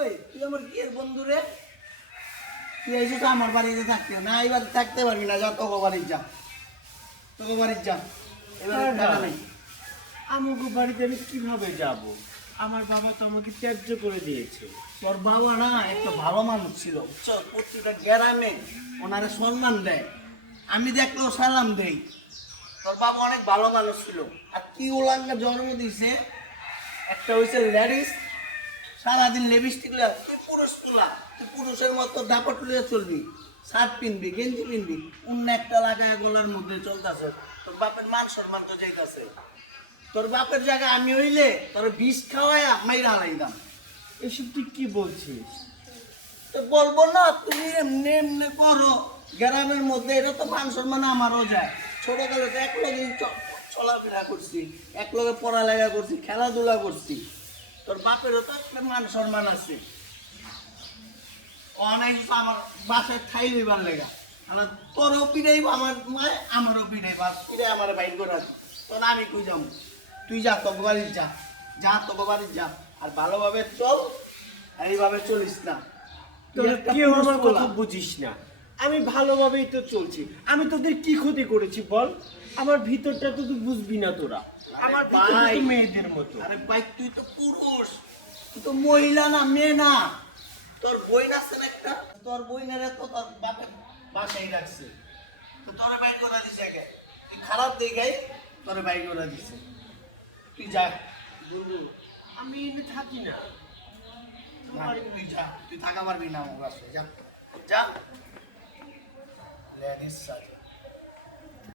ওই তুই আমার বিয়ের বন্ধু রে, তুই এসে তো আমার বাড়িতে থাকতে না, এই বাড়িতে থাকতে পারবি না, যা তোকে বাড়ি যা, তোকে বাড়ি যা, এবার টাকা নেই। আমাকে বাড়িতে আমি কিভাবে যাব? আমার বাবা তো আমাকে ত্যায্য করে দিয়েছে। তোর বাবা না একটা ভালো মানুষ ছিল, বুঝছো? প্রত্যেকটা গ্রামে ওনারে সম্মান দেয়, আমি দেখলেও সালাম দেই। তোর বাবা অনেক ভালো মানুষ ছিল। আর কি ওলাঙ্গা জন্ম দিছে, একটা হয়েছে লেডিস, সারাদিন লিপস্টিক তুই পুরুষ তুলা, তুই পুরুষের মতো দাপট লিয়ে চলবি, শার্ট পিনবি, গেঞ্জি পিনবি, অন্য একটা লাগায় গলার মধ্যে চলতেছে। তোর বাপের মান সম্মান তো যাইতাছে। তোর বাপের জায়গায় আমি হইলে তোর বিষ খাওয়ায় মাইরা হালাইতাম। এসব তুই কি বলছিস? তো বলবো না, তুমি এমনি এমনি করো গ্রামের মধ্যে, এটা তো মান সম্মান আমারও যায়। ছোটকালে তো এক লগে চলাফেরা করছি, এক লগে পড়ালেখা করছি, খেলাধুলা করছি। তোর বাপেরও তো একটা মান সম্মান আছে। অনেক আমার বাসায় ঠাই লইবার লেগা, আমার তোরও পিড়াইব, আমার মায় আমারও পিড়াইব, পিড়াই আমার বাইর করা। তোর আমি কই যাবো? তুই যা, তোকে বাড়ি যা, যা তোকে বাড়ি যা, আর ভালোভাবে চল, আর এইভাবে চলিস না। তোরা কেউ আমার কথা বুঝিস না। আমি ভালোভাবেই তো চলছি। আমি তোদের কি ক্ষতি করেছি বল? আমার ভিতরটা তো তুই বুঝবি না তোরা। আমার ভিতরটা তো মেয়েদের মতো। আরে ভাই তুই তো পুরুষ, তুই তো মহিলা না, মেয়ে না। তোর বইন আছে না একটা, তোর বইনেরা তো তোর বাপের বাসায় রাখছে, তো তোরে বাইর করে দিছে আগে। তুই খারাপ দেখাই তোরে বাইর করে দিছে। তুই যা বন্ধু, আমি এনে থাকি না। তুই যা, তুই থাকা পারবি না আমার বাসায়, যা যা। লেডিস